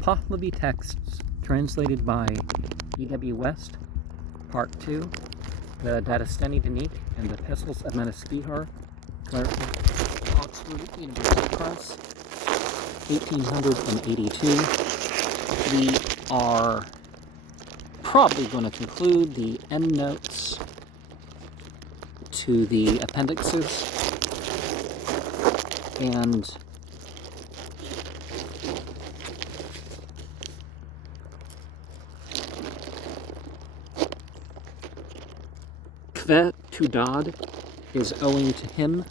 Pahlavi texts translated by E.W. West, Part 2, the Dadastani Danik and the Epistles of Manasbihar, Oxford University Press, 1882. We are probably going to conclude the endnotes to the appendixes, and Kvet Tudad is owing to him.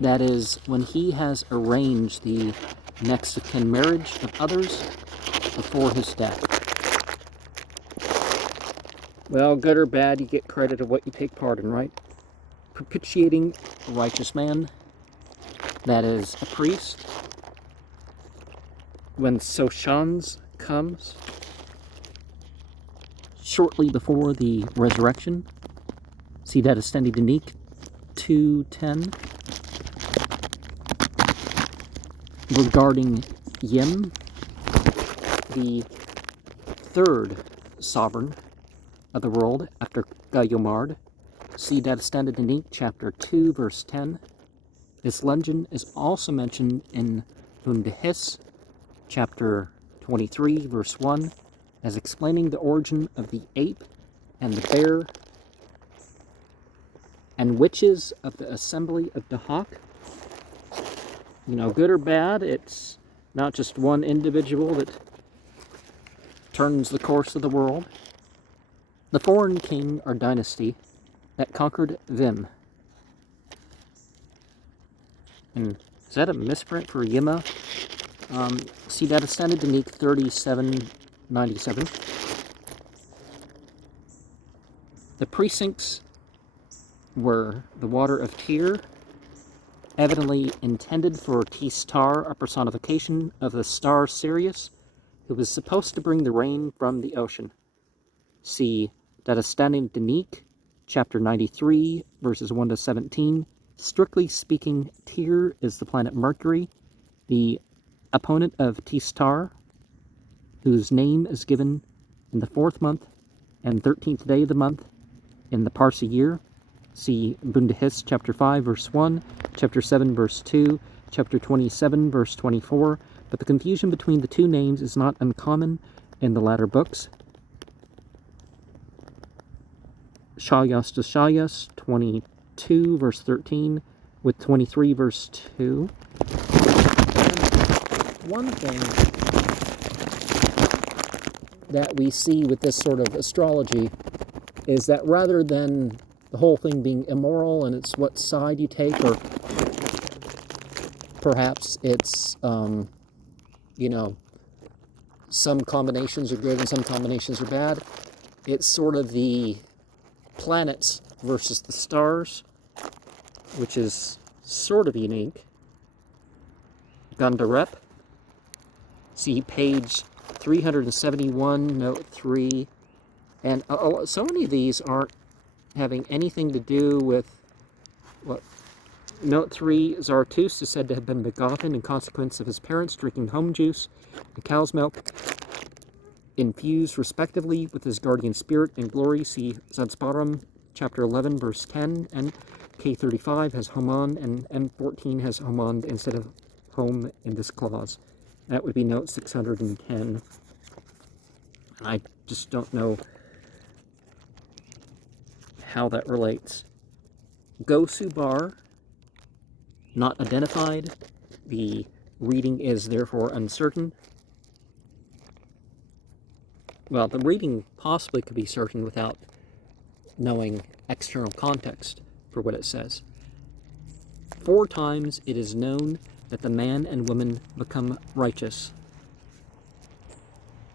That is, when he has arranged the next of kin marriage of others before his death. Well, good or bad, you get credit of what you take part in, right? Propitiating a righteous man, that is, a priest. When Soshans comes, shortly before the resurrection, see that Dadastani Danik 2:10. Regarding Yim, the third sovereign of the world after Gayomard, see Dadastani Danik chapter 2 verse 10. This legend is also mentioned in Bundahis chapter 23 verse 1 as explaining the origin of the ape and the bear and witches of the assembly of Dahak. You know, good or bad, it's not just one individual that turns the course of the world. The foreign king or dynasty that conquered Vim. And is that a misprint for Yima? See Dadastani Danik 3797. The precincts were the water of Tyr, evidently intended for T-Star, a personification of the star Sirius, who was supposed to bring the rain from the ocean. See Dadastani Danik, chapter 93, verses 1 to 17. Strictly speaking, Tyr is the planet Mercury, the opponent of T-Star, whose name is given in the 4th month and 13th day of the month in the Parsi year. See Bundahis, chapter 5, verse 1, chapter 7, verse 2, chapter 27, verse 24, but the confusion between the two names is not uncommon in the latter books. Shayas to Shayas, 22, verse 13, with 23, verse 2. And one thing that we see with this sort of astrology is that rather than the whole thing being immoral and it's what side you take, or perhaps it's, some combinations are good and some combinations are bad. It's sort of the planets versus the stars, which is sort of unique. Gandarep. See page 371, note 3. And so many of these aren't having anything to do with what. Note 3, Zarathustra is said to have been begotten in consequence of his parents drinking home juice and cow's milk, infused respectively with his guardian spirit and glory. See Zadsparam, chapter 11, verse 10, and K35 has Haman, and M14 has Haman instead of home in this clause. That would be note 610. I just don't know how that relates. Gosubar, not identified. The reading is therefore uncertain. Well, the reading possibly could be certain without knowing external context for what it says. 4 times it is known that the man and woman become righteous.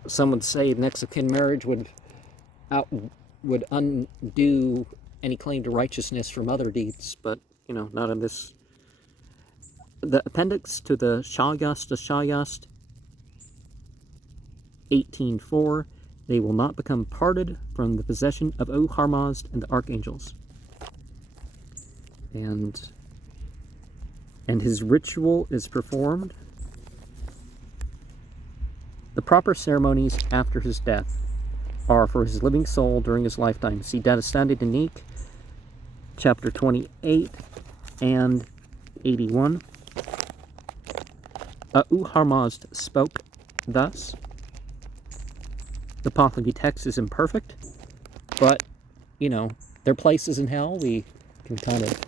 Some would say next of kin marriage would undo any claim to righteousness from other deeds, but not in this. The appendix to the Shayas to Shayas 18:4, they will not become parted from the possession of O Harmazd and the archangels. And his ritual is performed The proper ceremonies after his death are for his living soul during his lifetime. See Datastandi Danik, chapter 28 and 81. Uharmazd spoke thus. The Pahlavi text is imperfect, but, you know, their place is in hell. We can kind of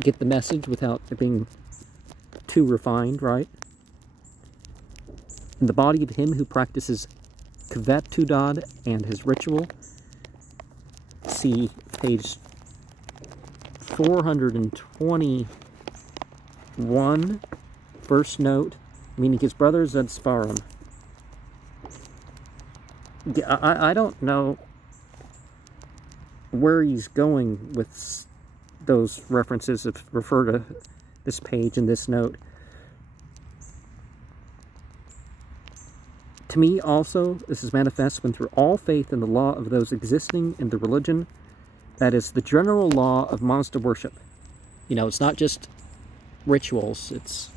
get the message without it being too refined, right? In the body of him who practices Kvetudad and his ritual, see page 421, first note, meaning his brother Zedsparum. I don't know where he's going with those references that refer to this page and this note. To me also, this is manifest when through all faith in the law of those existing in the religion, that is the general law of monster worship. You know, it's not just rituals, it's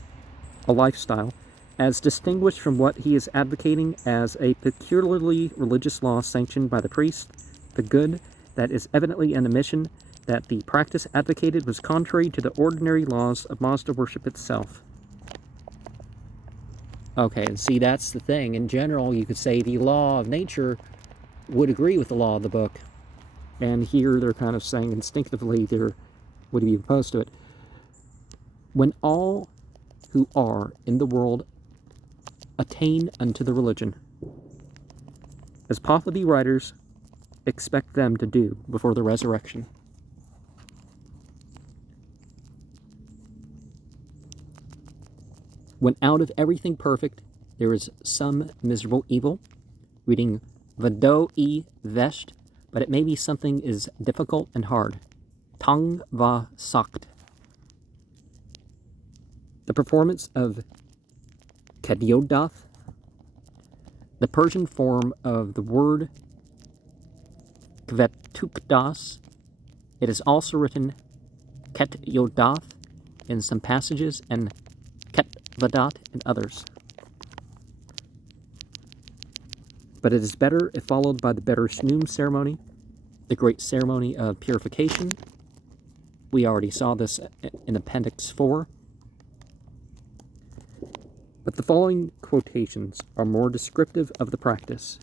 a lifestyle, as distinguished from what he is advocating as a peculiarly religious law sanctioned by the priest, the good, that is evidently an admission that the practice advocated was contrary to the ordinary laws of monster worship itself. Okay, and see, that's the thing. In general, you could say the law of nature would agree with the law of the book. And here they're kind of saying instinctively there would be opposed to it. When all who are in the world attain unto the religion, as Pahlavi writers expect them to do before the resurrection. When out of everything perfect there is some miserable evil, reading Vado-i vesht, but it may be something is difficult and hard. Tang va sakt. The performance of Kedyodath, the Persian form of the word Kvetukdas. It is also written Ketyodath in some passages and Ketvadat in others. But it is better if followed by the better Shnum ceremony, the great ceremony of purification. We already saw this in Appendix 4. But the following quotations are more descriptive of the practice.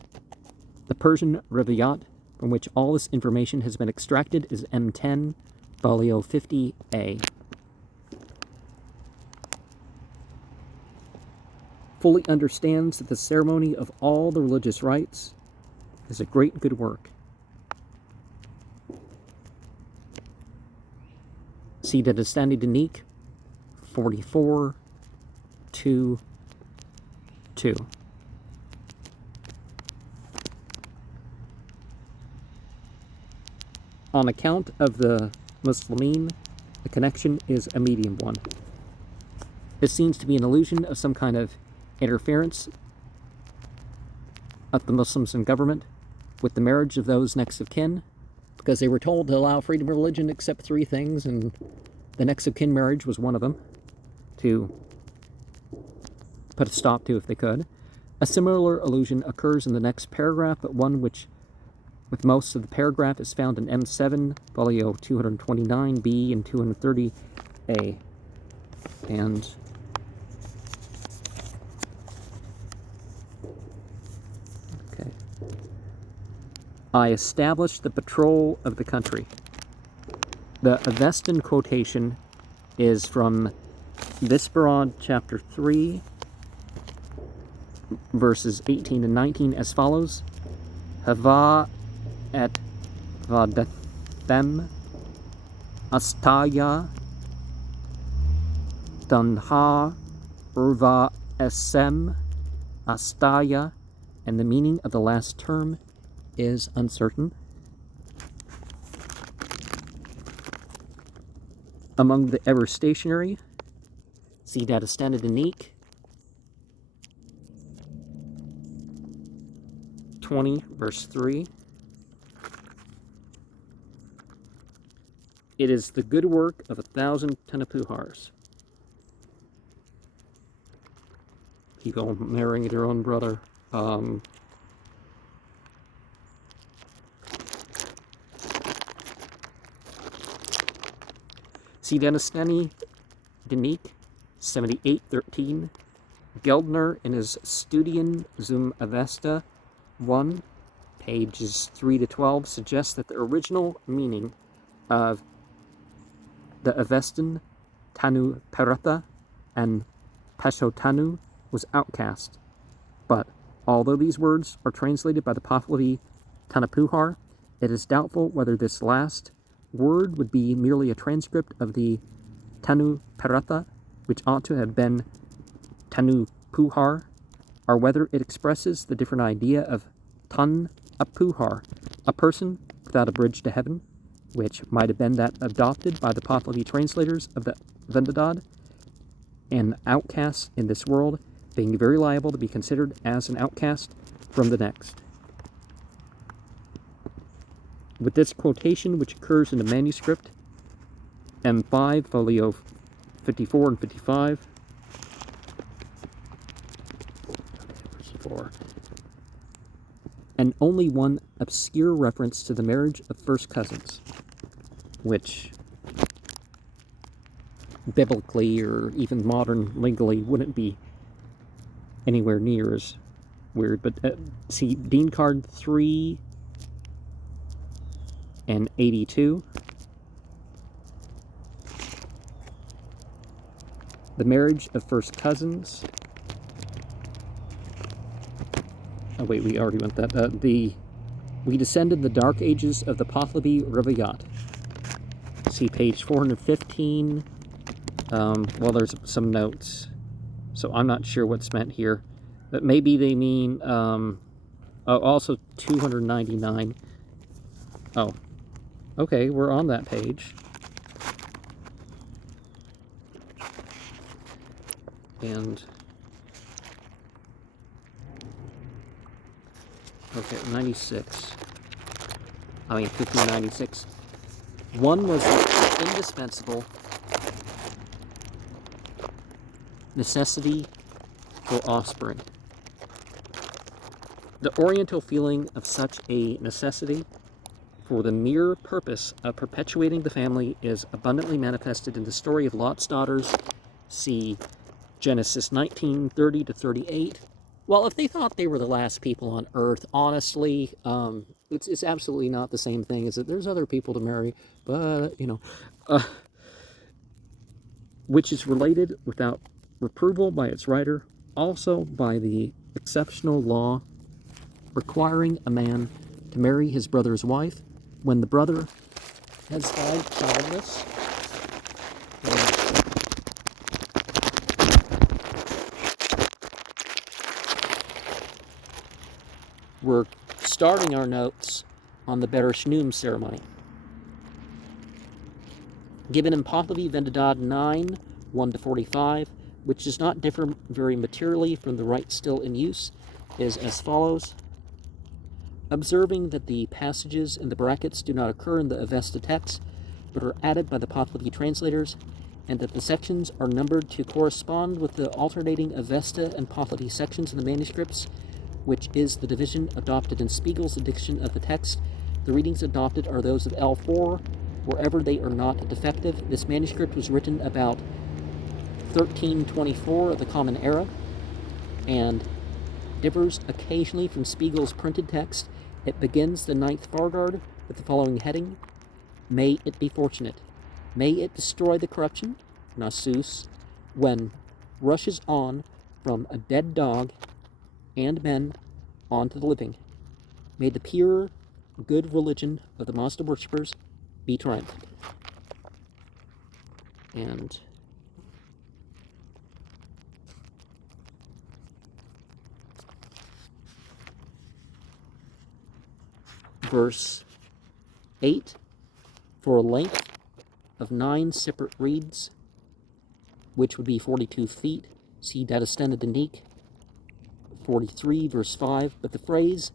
The Persian Reviyat, from which all this information has been extracted, is M10, folio 50a. Fully understands that the ceremony of all the religious rites is a great good work. See the Datastandi Danik 44:2:2. On account of the Muslimin, the connection is a medium one. This seems to be an illusion of some kind of interference of the Muslims and government with the marriage of those next of kin, because they were told to allow freedom of religion except 3 things, and the next of kin marriage was one of them, to put a stop to if they could. A similar allusion occurs in the next paragraph, but one which, with most of the paragraph, is found in M7, folio 229b and 230a. And okay. I established the patrol of the country. The Avestan quotation is from Visparad chapter 3, verses 18 and 19 as follows. Hava et vadethem astaya danha urva esem astaya, and the meaning of the last term is uncertain. Among the ever stationary, see Datastandi Danik 20, verse 3. It is the good work of 1,000 Tenapuhars. people marrying their own brother. See Denisteni Denik, 7813. Geldner in his Studien zum Avesta 1, pages 3 to 12, suggests that the original meaning of the Avestan, Tanu Peratha, and Pashotanu was outcast. But although these words are translated by the Pahlavi Tanapuhar, it is doubtful whether this last word would be merely a transcript of the Tanu Peratha, which ought to have been Tanu Puhar, or whether it expresses the different idea of Tan Apuhar, a person without a bridge to heaven, which might have been that adopted by the Pahlavi translators of the Vendadad, and outcasts in this world, being very liable to be considered as an outcast from the next. With this quotation, which occurs in the manuscript, M5, folio 54 and 55, 54, and only one obscure reference to the marriage of first cousins, which biblically or even modern legally wouldn't be anywhere near as weird. But see Dean Card 3 and 82. The marriage of first cousins. Oh wait, we already went that. We descend in the dark ages of the Pahlavi Rivayat. See page 415. Well, there's some notes, so I'm not sure what's meant here. But maybe they mean, also 299. Oh, okay, we're on that page. And, okay, 96. I mean, 1596. One was indispensable necessity for offspring. The Oriental feeling of such a necessity for the mere purpose of perpetuating the family is abundantly manifested in the story of Lot's daughters. See Genesis 19:30 to 38. Well, if they thought they were the last people on Earth, honestly, it's absolutely not the same thing as that there's other people to marry, but, which is related without reproval by its writer, also by the exceptional law requiring a man to marry his brother's wife when the brother has died childless. We're starting our notes on the Bereshnum ceremony. Given in Pahlavi Vendadad 9, 1 to 45, which does not differ very materially from the rite still in use, is as follows. Observing that the passages in the brackets do not occur in the Avesta text, but are added by the Pahlavi translators, and that the sections are numbered to correspond with the alternating Avesta and Pahlavi sections in the manuscripts, which is the division adopted in Spiegel's edition of the text. The readings adopted are those of L4, wherever they are not defective. This manuscript was written about 1324 of the Common Era, and differs occasionally from Spiegel's printed text. It begins the 9th Fargard with the following heading: May it be fortunate. May it destroy the corruption, Nasus, when rushes on from a dead dog and men on to the living. May the pure, good religion of the Mazda worshippers be triumphant. And verse 8, for a length of 9 separate reeds, which would be 42 feet, see Dadastena Denik 43, verse 5, but the phrase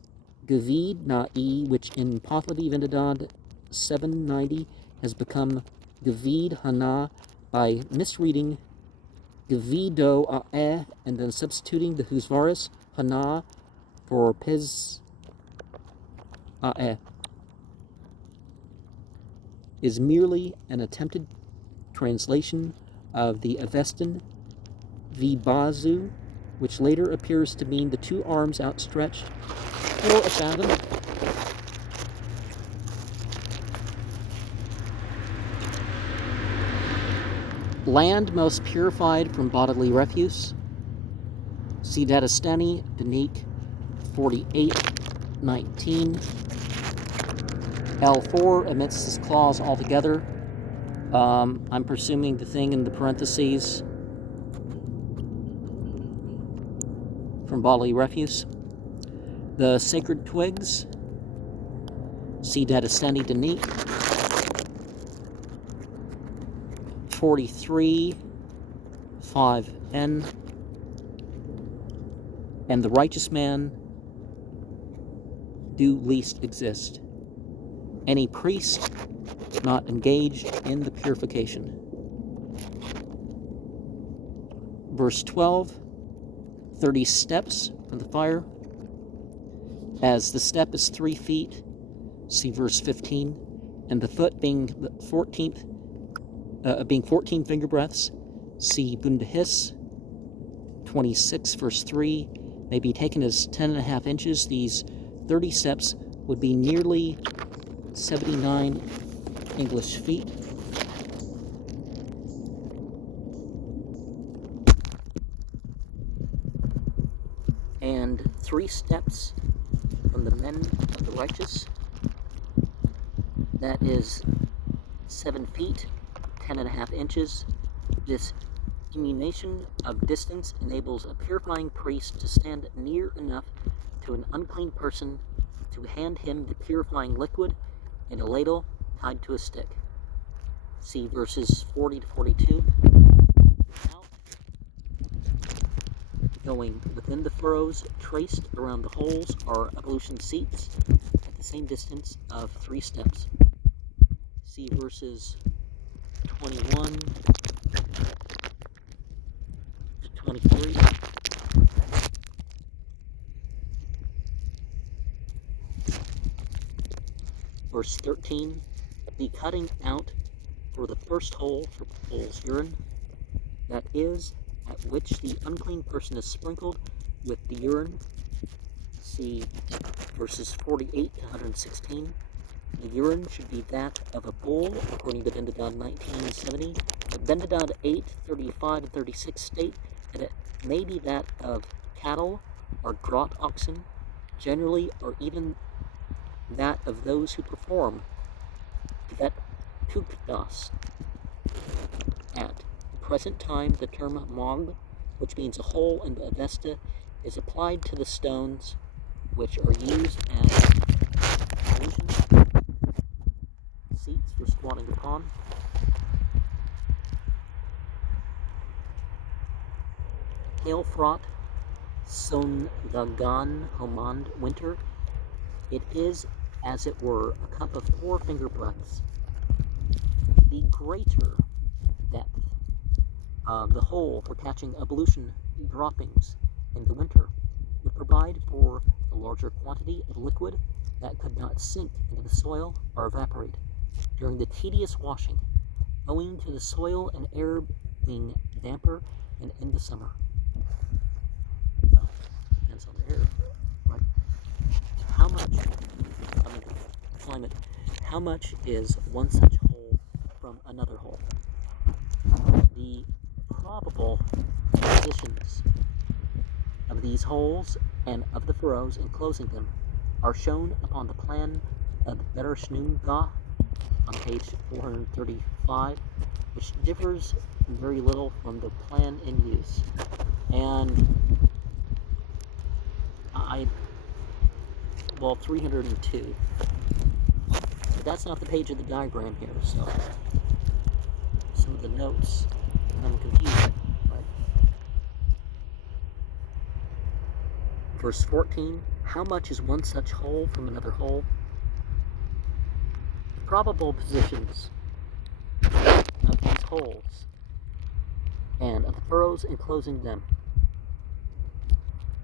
Gavid Na'i, which in Pahlavi Vendadad 790 has become Gavid Hana by misreading Gvido ae, and then substituting the husvaris hana for pez ae, is merely an attempted translation of the Avestan vibazu, which later appears to mean the two arms outstretched for a fathom. Land most purified from bodily refuse. See Datastani, Danique 48:19. L4 omits this clause altogether. I'm presuming the thing in the parentheses from bodily refuse. The sacred twigs. See Datastani, Danique 43:5n. And the righteous man do least exist. Any priest not engaged in the purification. Verse 12, 30 steps from the fire. As the step is 3 feet, see verse 15, and the foot being the 14 finger breadths, see Bundahis 26, verse 3, may be taken as 10.5 inches. These 30 steps would be nearly 79 English feet. And 3 steps from the men of the righteous. That is 7 feet, 10.5 inches. This diminution of distance enables a purifying priest to stand near enough to an unclean person to hand him the purifying liquid in a ladle tied to a stick. See verses 40 to 42. Out, going within the furrows traced around the holes are ablution seats at the same distance of 3 steps. See verses 21 to 23. Verse 13, the cutting out for the first hole for bull's urine, that is, at which the unclean person is sprinkled with the urine. See verses 48 to 116. The urine should be that of a bull, according to Bendadad 1970. But Bendadad 8:35 and 36 state that it may be that of cattle or draught oxen, generally, or even that of those who perform that tukdas. At the present time, the term mog, which means a hole in the Avesta, is applied to the stones which are used as seats for squatting upon. Hail-fraught son gagan homand winter. It is, as it were, a cup of 4 finger breadths. The greater depth of the hole for catching ablution droppings in the winter would provide for the larger quantity of liquid that could not sink into the soil or evaporate during the tedious washing, owing to the soil and air being damper and in the summer. Well, depends on the air, right? How much, climate, how much is one such hole from another hole? The probable positions of these holes and of the furrows enclosing them are shown upon the plan of Bereshnunga on page 435, which differs very little from the plan in use. And 302. But that's not the page of the diagram here, so some of the notes I'm confused, right? Verse 14, how much is one such hole from another hole? The probable positions of these holes and of the furrows enclosing them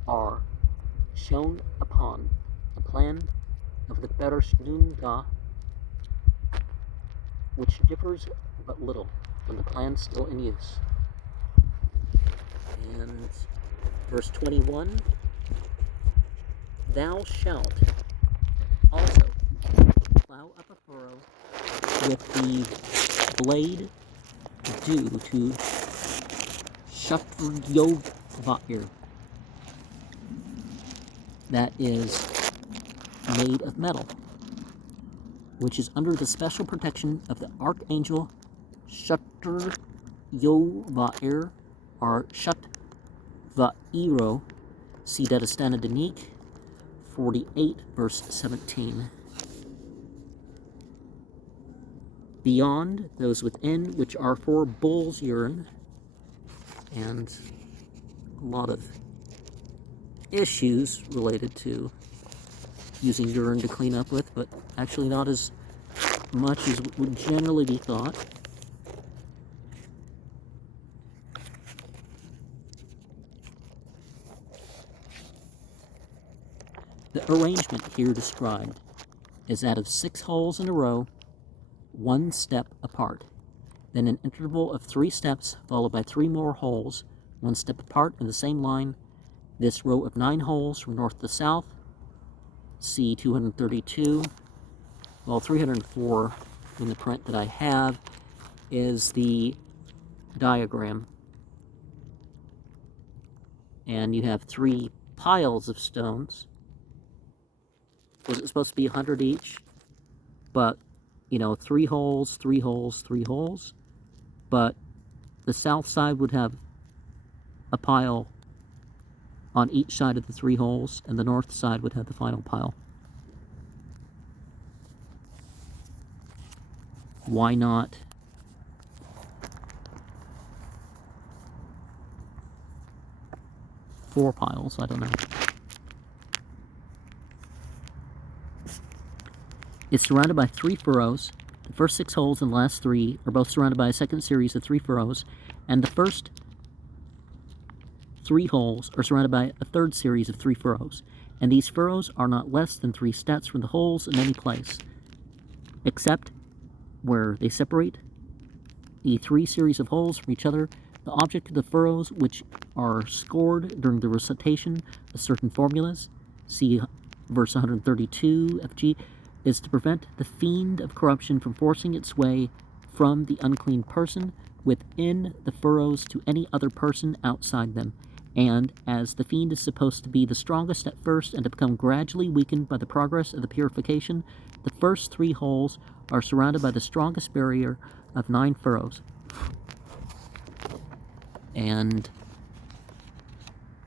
are shown upon the plan of the Bereshnunga, which differs but little from the plan still in use. And verse 21, thou shalt also plow up a furrow with the blade due to Shatryovair, that is made of metal, which is under the special protection of the archangel Shatryovair, or Shatvairo. See Dedistana Denik 48, verse 17. Beyond those within, which are for bull's urine, and a lot of issues related to using urine to clean up with, but actually not as much as would generally be thought. The arrangement here described is that of 6 holes in a row, 1 step apart, then an interval of 3 steps followed by 3 more holes, 1 step apart in the same line. This row of 9 holes from north to south, C 232, well 304 in the print that I have, is the diagram. And you have 3 piles of stones. Was it supposed to be 100 each? But, 3 holes, 3 holes, 3 holes. But the south side would have a pile on each side of the 3 holes, and the north side would have the final pile. Why not 4 piles? I don't know. It's surrounded by 3 furrows. The first 6 holes and the last 3 are both surrounded by a second series of 3 furrows, and the first 3 holes are surrounded by a third series of 3 furrows, and these furrows are not less than 3 steps from the holes in any place, except where they separate the 3 series of holes from each other. The object of the furrows, which are scored during the recitation of certain formulas, see verse 132 FG, is to prevent the fiend of corruption from forcing its way from the unclean person within the furrows to any other person outside them. And as the fiend is supposed to be the strongest at first and to become gradually weakened by the progress of the purification, the first 3 holes are surrounded by the strongest barrier of 9 furrows. And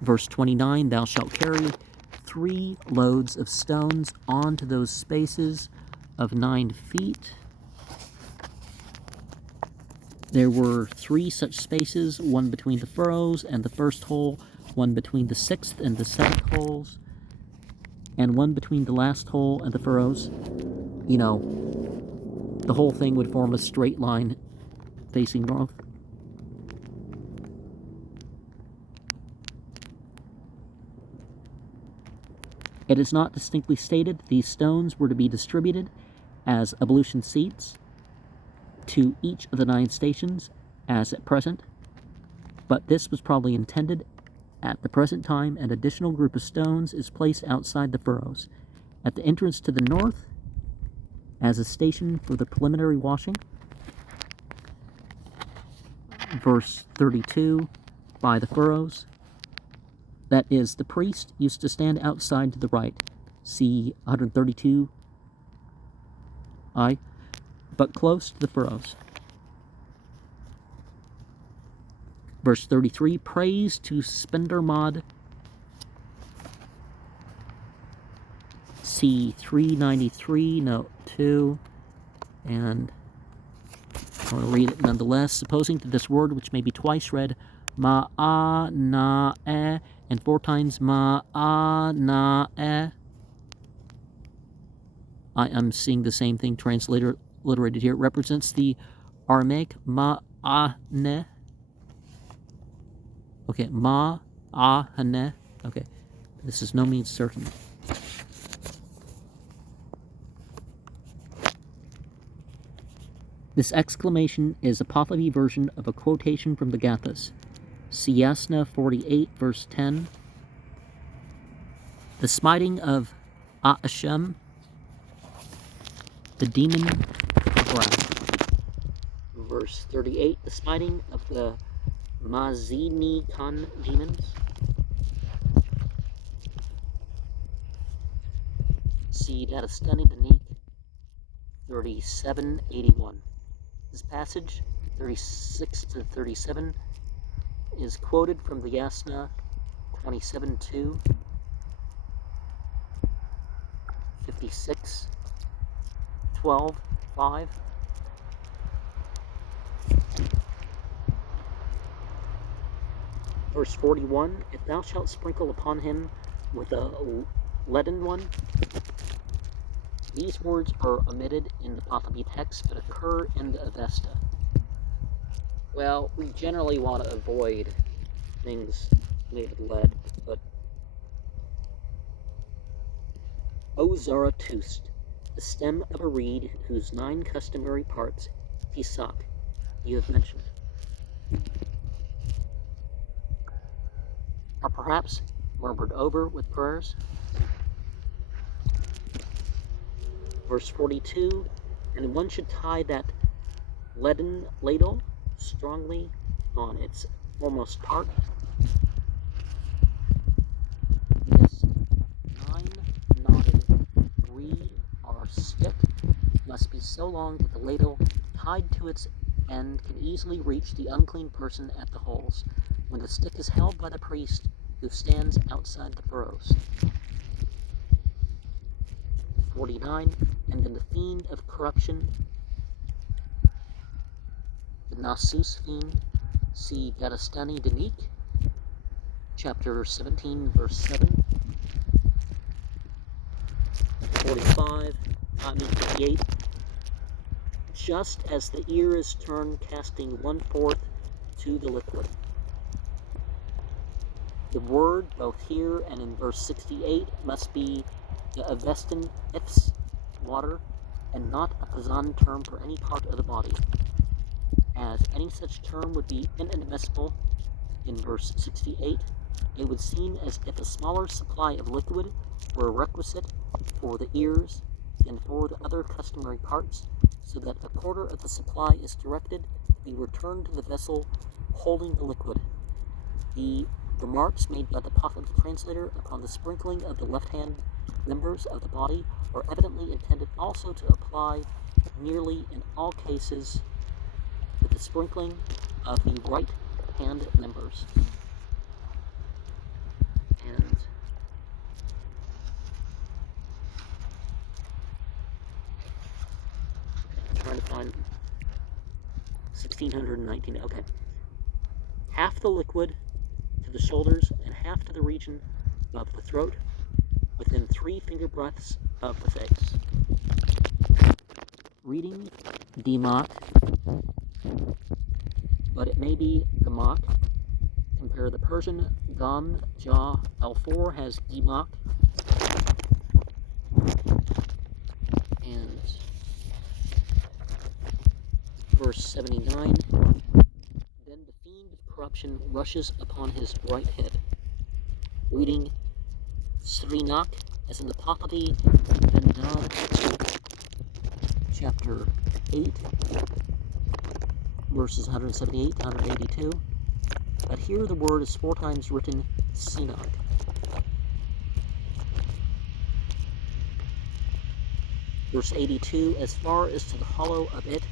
verse 29, thou shalt carry 3 loads of stones onto those spaces of 9 feet. There were 3 such spaces, 1 between the furrows and the first hole, 1 between the 6th and the 7th holes, and 1 between the last hole and the furrows. The whole thing would form a straight line facing north. It is not distinctly stated that these stones were to be distributed as ablution seats to each of the 9 stations as at present, but this was probably intended. At the present time, an additional group of stones is placed outside the furrows at the entrance to the north as a station for the preliminary washing. Verse 32, by the furrows. That is, the priest used to stand outside to the right, see 132 I, but close to the furrows. Verse 33, praise to Spendermod, see 393, note 2, and I want to read it nonetheless. Supposing that this word, which may be twice read ma'ana'eh and 4 times ma'ana'eh, I am seeing the same thing transliterated here, represents the Aramaic ma'aneh, Okay, ma, ah, hane. Okay, this is no means certain. This exclamation is a Pahlavi version of a quotation from the Gathas. See Yasna 48, verse 10. The smiting of A'ashem, the demon of wrath. Verse 38, the smiting of the Mazini-Khan demons. See Datastani Danik 3781. This passage, 36 to 37, is quoted from the Yasna 27:2, 56, 12, 5. Verse 41, if thou shalt sprinkle upon him with a leaden one. These words are omitted in the Pahlavi text but occur in the Avesta. Well, we generally want to avoid things made of lead, but O Zarathustra, the stem of a reed whose 9 customary parts, Tisak, you have mentioned, are perhaps murmured over with prayers. Verse 42, and one should tie that leaden ladle strongly on its foremost part. This 9-knotted reed or stick must be so long that the ladle tied to its end can easily reach the unclean person at the holes, when the stick is held by the priest who stands outside the furrows. 49, and then the fiend of corruption, the Nasus fiend, see Datastani Danik, chapter 17, verse 7. 45, 58, just as the ear is turned casting 1/4 to the liquid. The word, both here and in verse 68, must be the Avestan ifs, water, and not a Pazan term for any part of the body, as any such term would be inadmissible. In verse 68, it would seem as if a smaller supply of liquid were requisite for the ears than for the other customary parts, so that 1/4 of the supply is directed to be returned to the vessel holding the liquid. The remarks made by the Pahlavi translator upon the sprinkling of the left-hand members of the body are evidently intended also to apply nearly in all cases with the sprinkling of the right-hand members. And I'm trying to find 1619. Okay. Half the liquid to the shoulders and half to the region of the throat, within 3 finger breadths of the face. Reading Demak, but it may be Gamak. Compare the Persian Gam Ja L4 has Demak, and verse 79. Then the fiend of corruption rushes upon his right head. Reading Srinak, as in the Pahlavi Vendad, chapter 8, verses 178 to 182. But here the word is 4 times written Sinak. Verse 82, as far as to the hollow of it,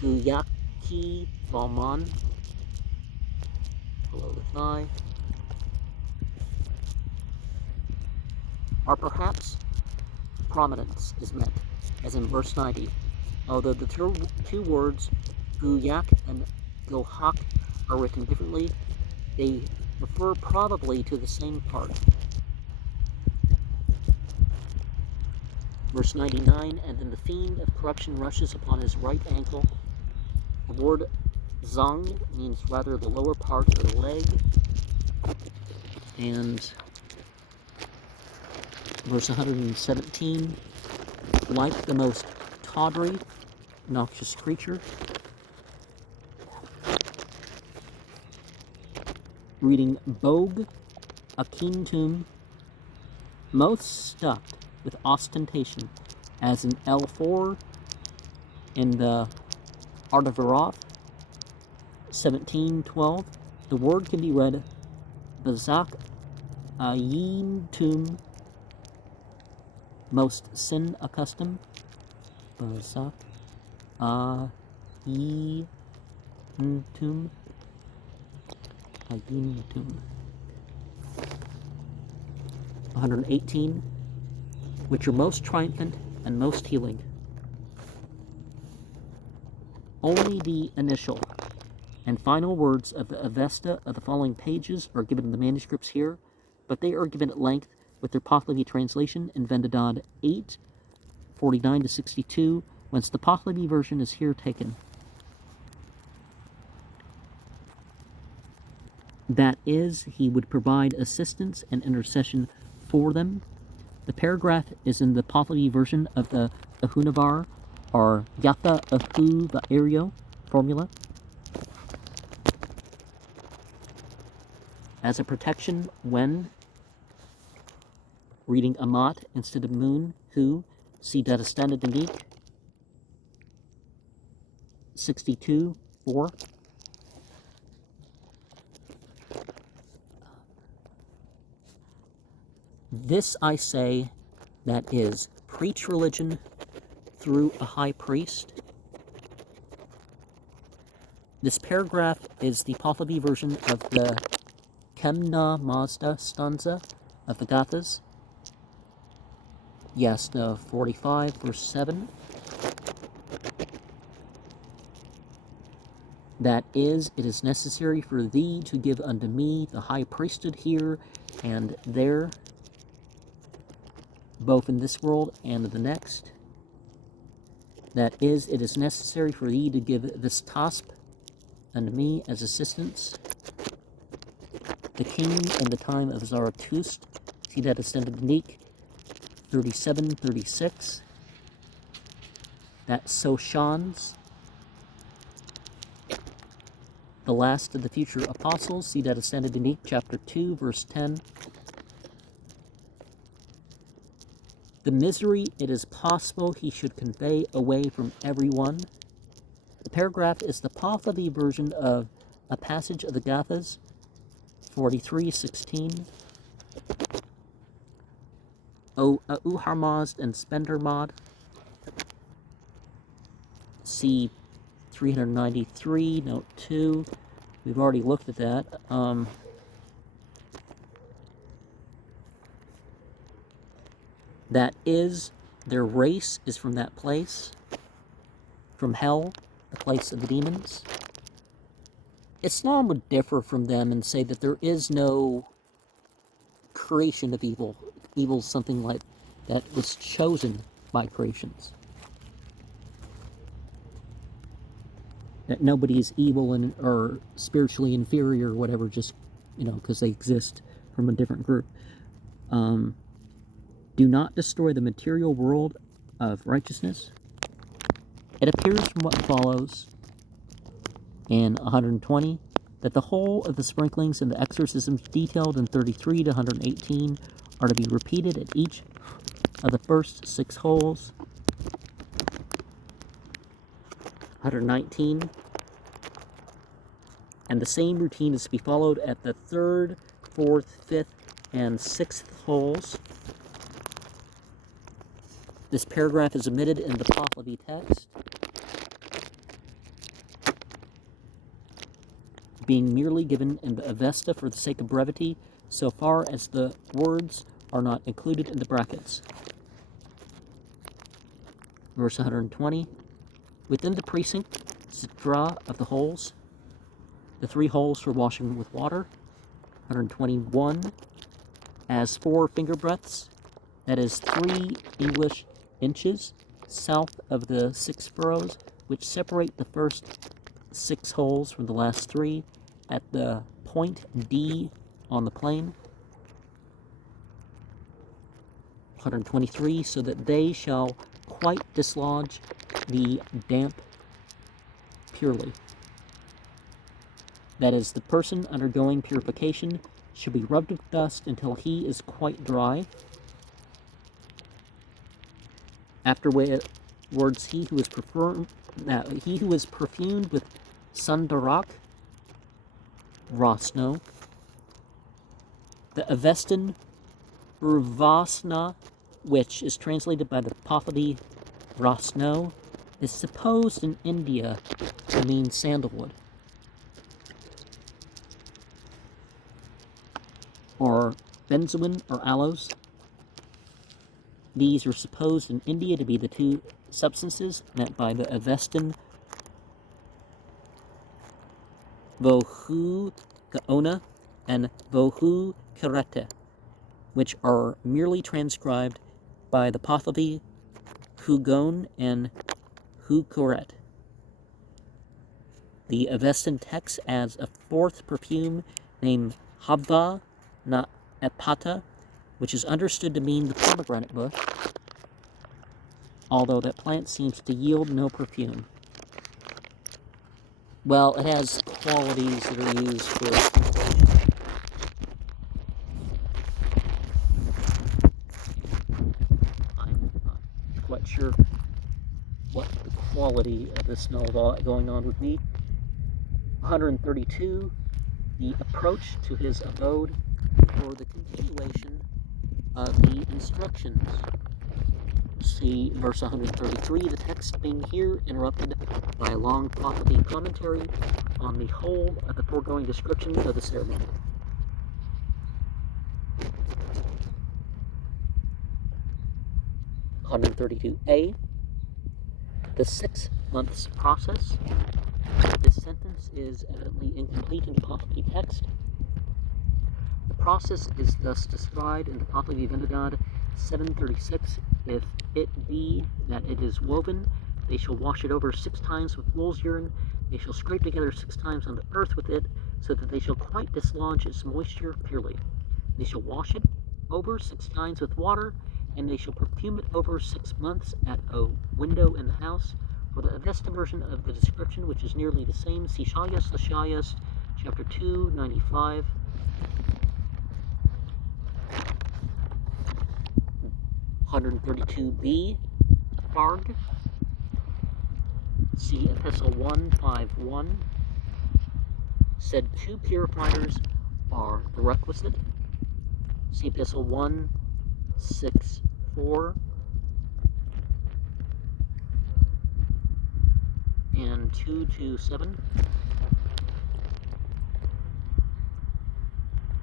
Guyaki Balman, below the thigh, or perhaps prominence is meant, as in verse 90, although the two words Guyak and Gohak are written differently, they refer probably to the same part. Verse 99, and then the fiend of corruption rushes upon his right ankle. The word Zang means rather the lower part of the leg, And verse 117, like the most tawdry, noxious creature. Reading Bogue, a keen tomb, most stuffed with ostentation, as in L4 in the Art of Varoth, 1712. The word can be read Bazak Ayin Tomb, most sin accustomed. Bazak Ayin Tomb. Ayin Tomb. 118, which are most triumphant and most healing. Only the initial and final words of the Avesta of the following pages are given in the manuscripts here, but they are given at length with their Pahlavi translation in Vendidad 8, 49 to 62, whence the Pahlavi version is here taken. That is, he would provide assistance and intercession for them. The paragraph is in the Pahlavi version of the Ahunavar, or Yatha Ahu Va'erio formula. As a protection when reading Amat instead of Moon, who, see that standard unique, 62, 4. This I say, that is, preach religion through a high priest. This paragraph is the Pahlavi version of the Kemna Mazda stanza of the Gathas. Yasna 45, verse 7. That is, it is necessary for thee to give unto me the high priesthood here and there, both in this world and the next. That is, it is necessary for thee to give this task unto me as assistance. The king in the time of Zarathustra, see that ascended unique, 37, 36. That Soshans, the last of the future apostles, see that ascended unique, chapter 2, verse 10. The misery it is possible he should convey away from everyone. The paragraph is the Pahlavi version of a passage of the Gathas, 43:16. O Uharmazd and Spendermad, see 393, note 2. We've already looked at that. That is, their race is from that place, from hell, the place of the demons. Islam would differ from them and say that there is no creation of evil. Evil is something like that was chosen by creations. That nobody is evil or spiritually inferior or whatever, just, because they exist from a different group. Do not destroy the material world of righteousness. It appears from what follows in 120 that the whole of the sprinklings and the exorcisms detailed in 33 to 118 are to be repeated at each of the first 6 holes. 119. And the same routine is to be followed at the 3rd, 4th, 5th, and 6th holes. This paragraph is omitted in the Pahlavi text, being merely given in the Avesta for the sake of brevity, so far as the words are not included in the brackets. Verse 120. Within the precinct, Sitra of the holes, the 3 holes for washing with water. 121. As 4 finger breadths, that is 3 English inches south of the 6 furrows, which separate the first 6 holes from the last 3 at the point D on the plane. 123, so that they shall quite dislodge the damp purely. That is, the person undergoing purification should be rubbed with dust until he is quite dry. Afterwards, he who is perfumed with Sundarak, Rosno, the Avestan Urvasna, which is translated by the Pahlavi Rosno, is supposed in India to mean sandalwood, or benzoin or aloes. These are supposed in India to be the two substances meant by the Avestan Vohu Kaona and Vohu Karete, which are merely transcribed by the Pahlavi Hugon and Hukoret. The Avestan text adds a fourth perfume named Habva na Epata, which is understood to mean the pomegranate bush, although that plant seems to yield no perfume. Well, it has qualities that are used for stimulation. I'm not quite sure what the quality of the smell is going on with me. 132, the approach to his abode, or the continuation of the instructions. See verse 133, the text being here interrupted by a long Pahlavi commentary on the whole of the foregoing description of the ceremony. (132a) The 6 months process. This sentence is evidently incomplete in the Pahlavi text. The process is thus described in the Pahlavi Vendagad 736. If it be that it is woven, they shall wash it over 6 times with bull's urine. They shall scrape together 6 times on the earth with it, so that they shall quite dislodge its moisture purely. They shall wash it over 6 times with water, and they shall perfume it over 6 months at a window in the house. For the Avesta version of the description, which is nearly the same, see Shayas Lashayas, chapter 2, 95. 132b, Farg. See Epistle 151. Said 2 purifiers are the requisite. See Epistle 164 and 227.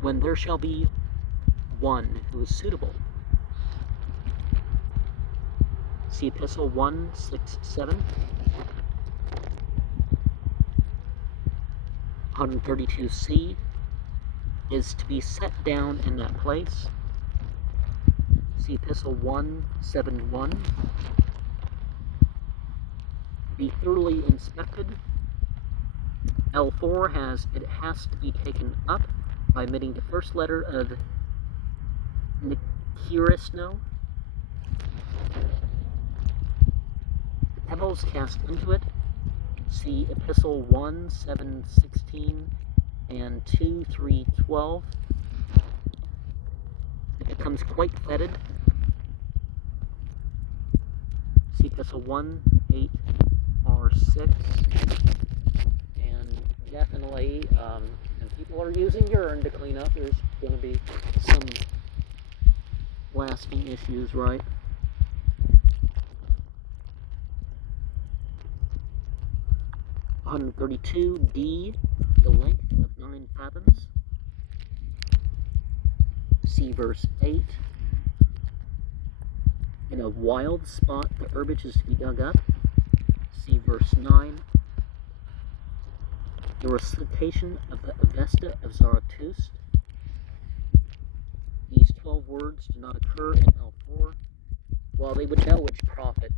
When there shall be one who is suitable. See Epistle 167. 132c is to be set down in that place. See Epistle 171. Be thoroughly inspected. L4 has it has to be taken up by omitting the first letter of Nikirisno. Pebbles cast into it. See Epistle 1, 7, 16 and 2, 3, 12. It becomes quite fetid. See Epistle 1, 8, or 6. And definitely, when people are using urine to clean up, there's going to be some lasting issues, right? 132d, the length of 9 fathoms. See verse 8. In a wild spot, the herbage is to be dug up. See verse 9. The recitation of the Avesta of Zarathustra. These 12 words do not occur in L4. Well, they would know which prophet,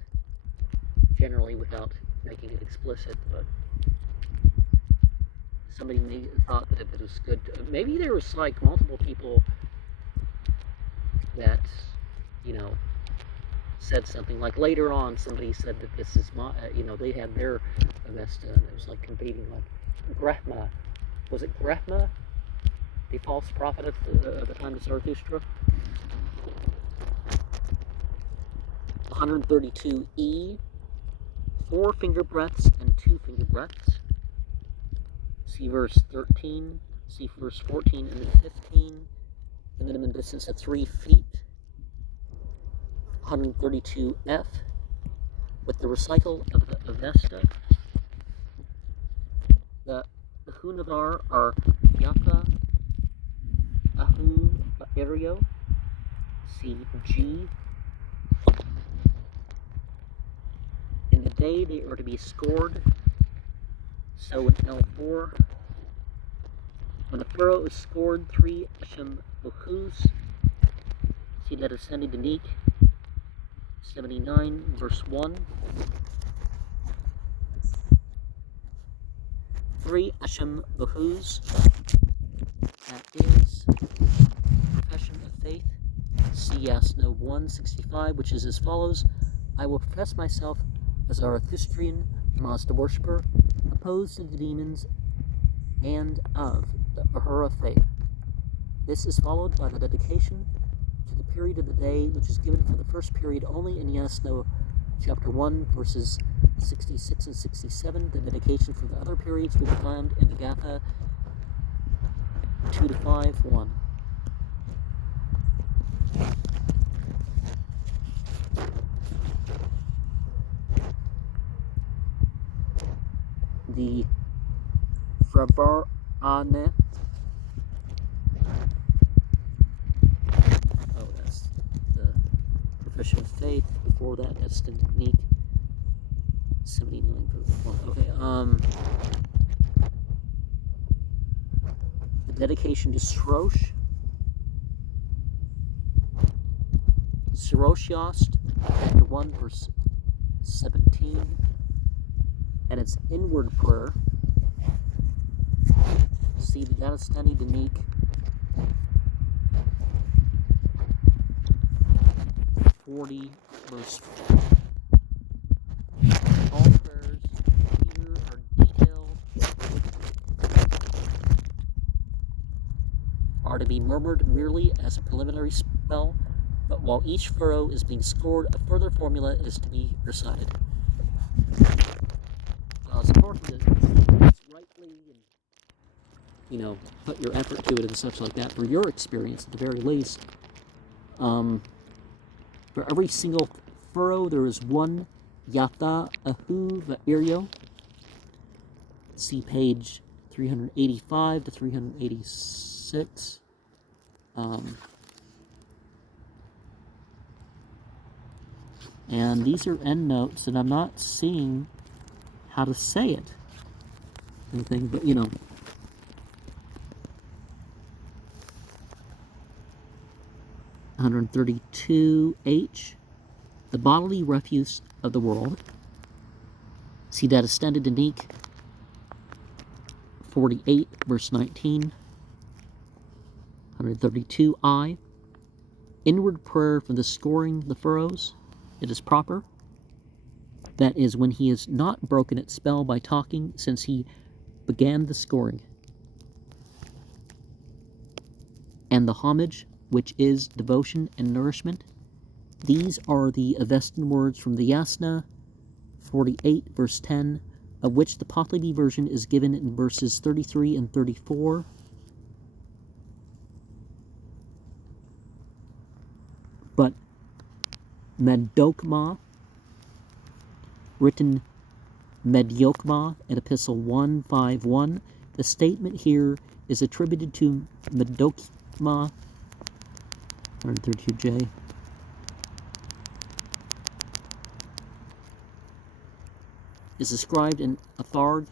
generally, without making it explicit, but somebody may have thought that it was good. Maybe there was like multiple people that, said something like later on somebody said that this is my, they had their Avesta, and it was like competing, like Grahma. Was it Grahma, the false prophet of the time of Zarathustra? 132E, 4 finger breaths and 2 finger breaths. See verse 13, see verse 14 and then 15. The minimum distance at 3 feet. 132F, with the recital of the Avesta. The Hunavar are Yaka, Ahu, Aereo, CG. In the day they are to be scored, so in L4. When the furrow is scored, 3 Hashem Bohus, see that ascending to Neek, 79, verse 1. 3 Hashem Bohus, that is profession of faith. See Yasno 165, which is as follows: I will profess myself a Zarathustrian Mazda worshipper, opposed to the demons and of the Ahura faith. This is followed by the dedication to the period of the day, which is given for the first period only in Yasno chapter 1, verses 66 and 67. The dedication for the other periods will be found in the Gatha 2 to 5, 1. The Fravarane. Oh, that's the profession of faith. Before that, that's the technique. 79 verse 1. Okay, the dedication to Srosh. Sroshiast, chapter 1, verse 17. And its inward prayer. See the Dadastani Danik 40, verse 4. All prayers here are detailed, are to be murmured merely as a preliminary spell, but while each furrow is being scored, a further formula is to be recited. It's important to rightly and, put your effort to it and such like that. For your experience, at the very least, for every single furrow, there is one Yata Ahu Va'iryo. See page 385 to 386. And these are endnotes, and I'm not seeing how to say it. Anything, but 132H, the bodily refuse of the world. See that extended to Neek 48, verse 19. 132I, inward prayer for the scoring the furrows. It is proper. That is, when he has not broken its spell by talking since he began the scoring. And the homage, which is devotion and nourishment. These are the Avestan words from the Yasna 48, verse 10, of which the Pahlavi version is given in verses 33 and 34. But Meddokma, written Medyokma in Epistle 151. The statement here is attributed to Meddokma, 132J. Is described in Atharg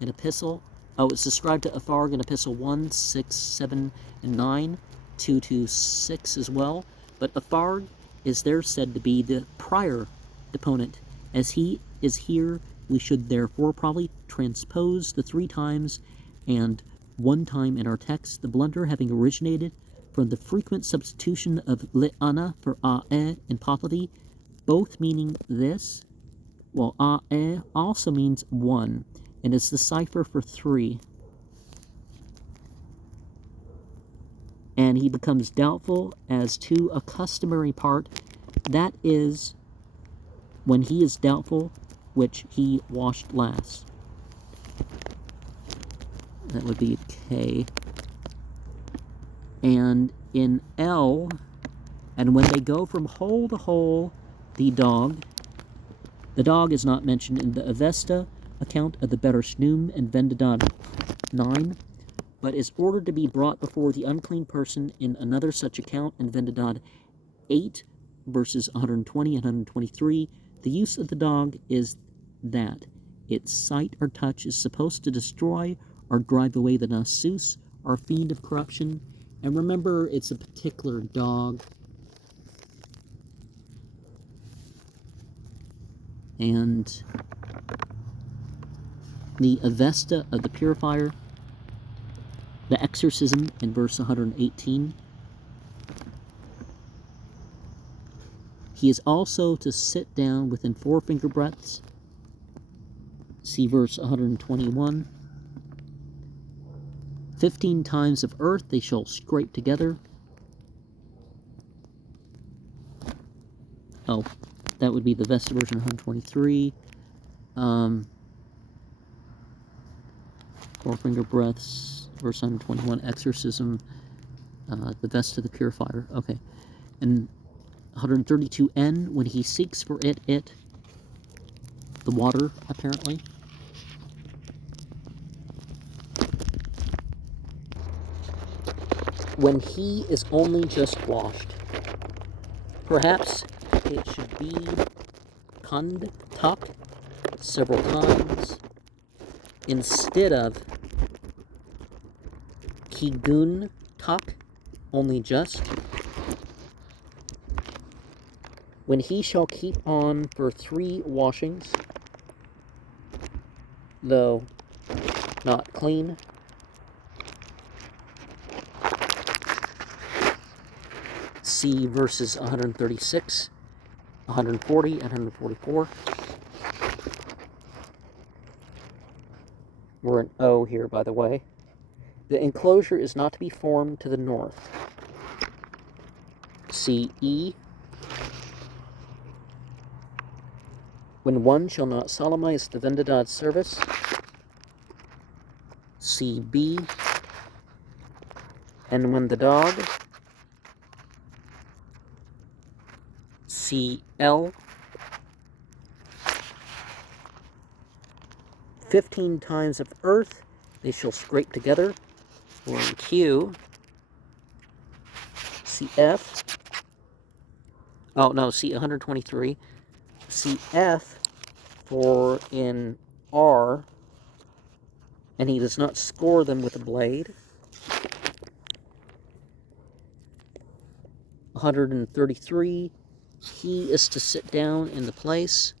in Epistle. Oh, it's described to Atharg in Epistle 1, 6, 7, and 9, 2 to 6 as well. But Atharg is there said to be the prior deponent. As he is here, we should therefore probably transpose the 3 times and 1 time in our text, the blunder having originated from the frequent substitution of le'ana for a'e in Pahlavi, both meaning this, while a'e also means one, and is the cipher for 3. And he becomes doubtful as to a customary part, that is, when he is doubtful, which he washed last. That would be K. And in L, and when they go from hole to hole, the dog is not mentioned in the Avesta account of the Better Shnum and Vendadad 9, but is ordered to be brought before the unclean person in another such account in Vendadad 8, verses 120 and 123. The use of the dog is that its sight or touch is supposed to destroy or drive away the Nasus, or fiend of corruption. And remember, it's a particular dog. And the Avesta of the Purifier, the exorcism in verse 118. He is also to sit down within 4 finger breadths. See verse 121. 15 times of earth they shall scrape together. Oh, that would be the Vesta version 123. 4 finger breaths, verse 121, exorcism, the Vesta of the Purifier. Okay. And 132N, when he seeks for it, the water, apparently. When he is only just washed. Perhaps it should be kund tak several times instead of kigun tak, only just. When he shall keep on for 3 washings, though not clean. See verses 136, 140, and 144. We're an O here, by the way. The enclosure is not to be formed to the north. See E. When one shall not solemnize the Vendadad service. See B. And when the dog. See L. 15 times of earth they shall scrape together. Or in Q. See F. Oh, no, see 123. See F for in R. And he does not score them with a blade. 133. He is to sit down in the place.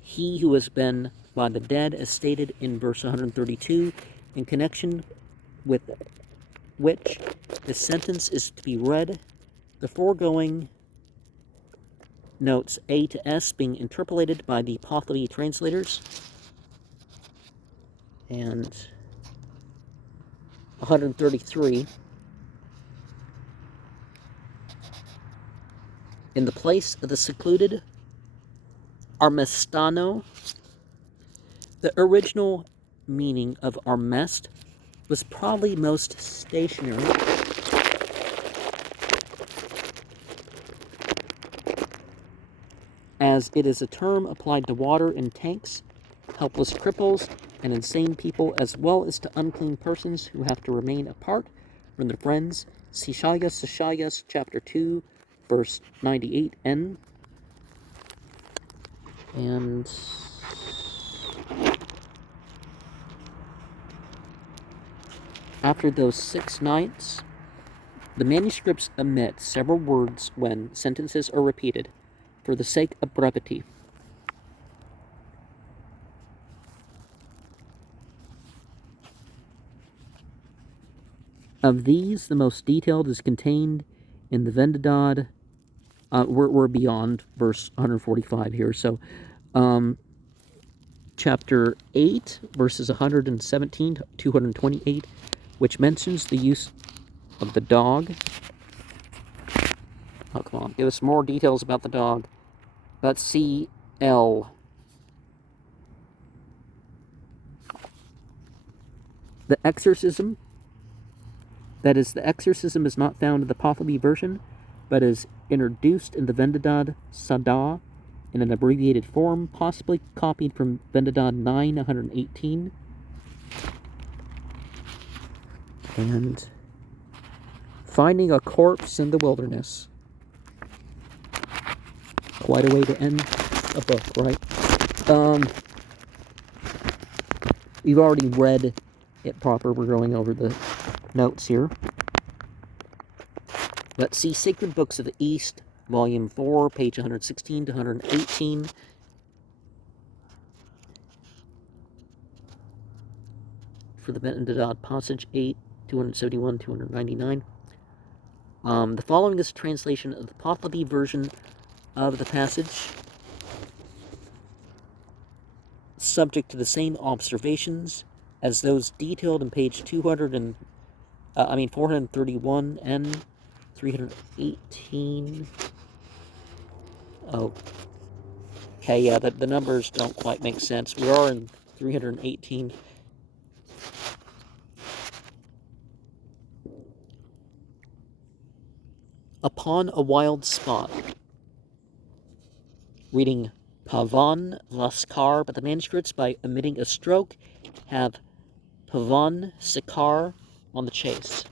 He who has been by the dead, as stated in verse 132, in connection with which the sentence is to be read, the foregoing notes A to S being interpolated by the Pahlavi translators. And 133. In the place of the secluded Armestano. The original meaning of Armest was probably most stationary, as it is a term applied to water in tanks, helpless cripples, and insane people, as well as to unclean persons who have to remain apart from their friends. See Sashayas, chapter 2, verse 98n. And after those 6 nights, the manuscripts omit several words when sentences are repeated, for the sake of brevity. Of these, the most detailed is contained in the Vendidad. We're beyond verse 145 here. So, chapter 8, verses 117 to 228, which mentions the use of the dog. Oh, come on. Give us more details about the dog. Let's see L. The exorcism. That is, the exorcism is not found in the Pahlavi version, but is introduced in the Vendidad Sada in an abbreviated form, possibly copied from Vendidad 9, 118. And finding a corpse in the wilderness. Quite a way to end a book, right? We've already read it proper. We're going over the notes here. Let's see Sacred Books of the East, Volume 4, page 116 to 118. For the Vendidad Passage 8, 271, 299. The following is a translation of the Pahlavi version of the passage, subject to the same observations as those detailed in page 431 and 318. Oh, okay, yeah, the numbers don't quite make sense. We are in 318. Upon a wild spot. Reading Pavan Laskar, but the manuscripts, by omitting a stroke, have Pavan Sikar on the chase.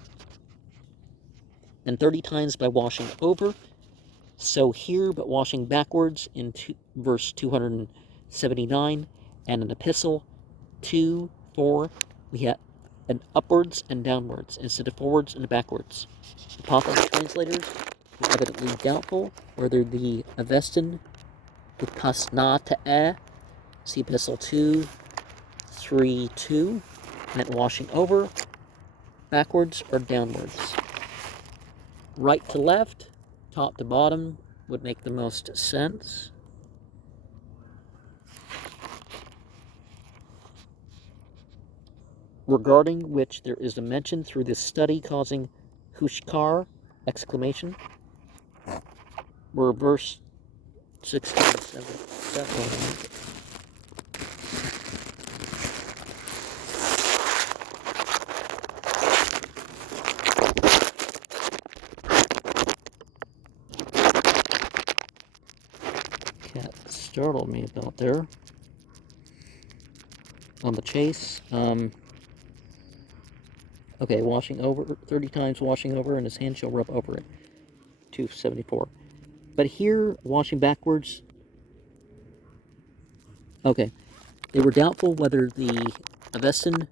And 30 times by washing over. So here, but washing backwards in verse 279, and an epistle 2, 4, we have an upwards and downwards instead of forwards and backwards. The Pahlavi translators were evidently doubtful whether the Avestan Upasnata, see epistle 2, 3, 2, meant washing over, backwards, or downwards. Right to left, top to bottom would make the most sense. Regarding which there is a mention through this study causing Hushkar, exclamation. We're verse 16, 7. Startled me about there. On the chase. Okay, washing over, 30 times washing over, and his hand shall rub over it. 274. But here, washing backwards. Okay. They were doubtful whether the Avestan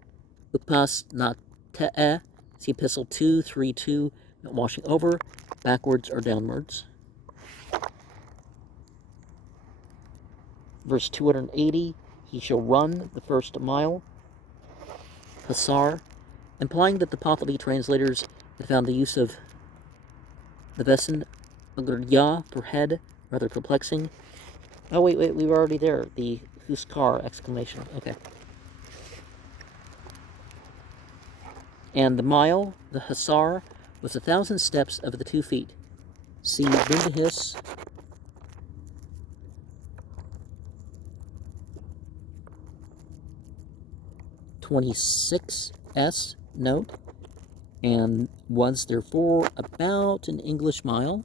Upas Natae, see epistle 2, 3, 2, washing over, backwards, or downwards. Verse 280, he shall run the first mile. Hasar, implying that the Pahlavi translators had found the use of the Vesan Agurya for head rather perplexing. Oh, wait, we were already there. The Huskar, exclamation. Okay. And the mile, the Hasar, was 1,000 steps of the 2 feet. See Vindahis 26s note, and was therefore about an English mile.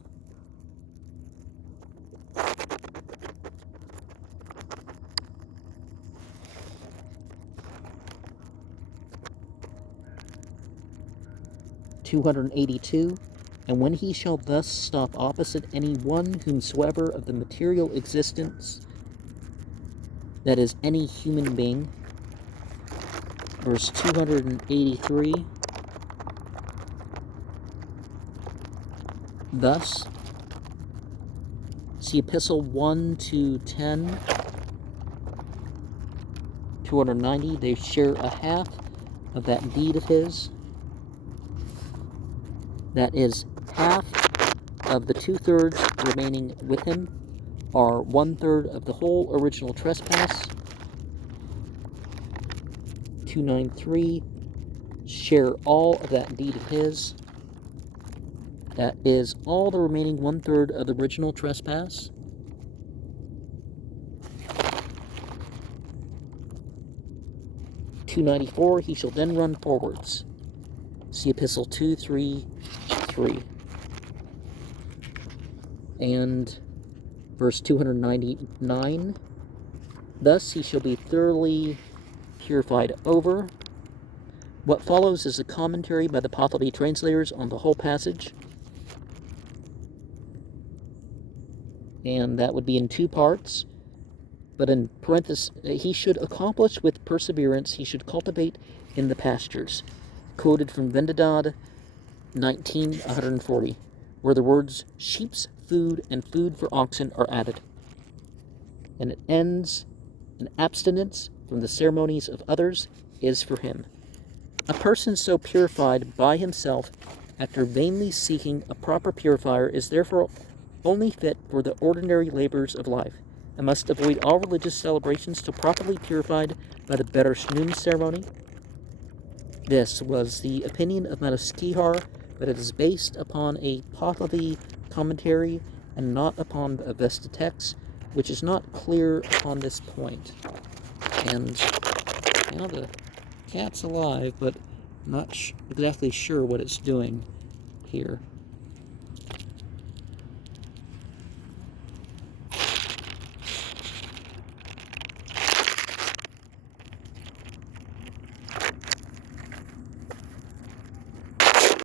(282), and when he shall thus stop opposite any one whomsoever of the material existence, that is, any human being. Verse 283. Thus, see epistle 1 to 10, 290, they share a half of that deed of his. That is, half of the 2/3 remaining with him are 1/3 of the whole original trespass. 293, share all of that deed of his. That is all the remaining 1/3 of the original trespass. 294, he shall then run forwards. See Epistle 2:3-3. And verse 299, thus he shall be thoroughly purified over. What follows is a commentary by the Pahlavi translators on the whole passage. And that would be in 2 parts. But in parentheses, he should accomplish with perseverance, he should cultivate in the pastures. Quoted from Vendidad 19:140, where the words sheep's food and food for oxen are added. And it ends, an abstinence from the ceremonies of others is for him. A person so purified by himself, after vainly seeking a proper purifier, is therefore only fit for the ordinary labors of life, and must avoid all religious celebrations till properly purified by the better Shnum ceremony. This was the opinion of Madaskihar, but it is based upon a Pahlavi commentary and not upon the Avesta text, which is not clear upon this point. And now the cat's alive, but not exactly sure what it's doing here.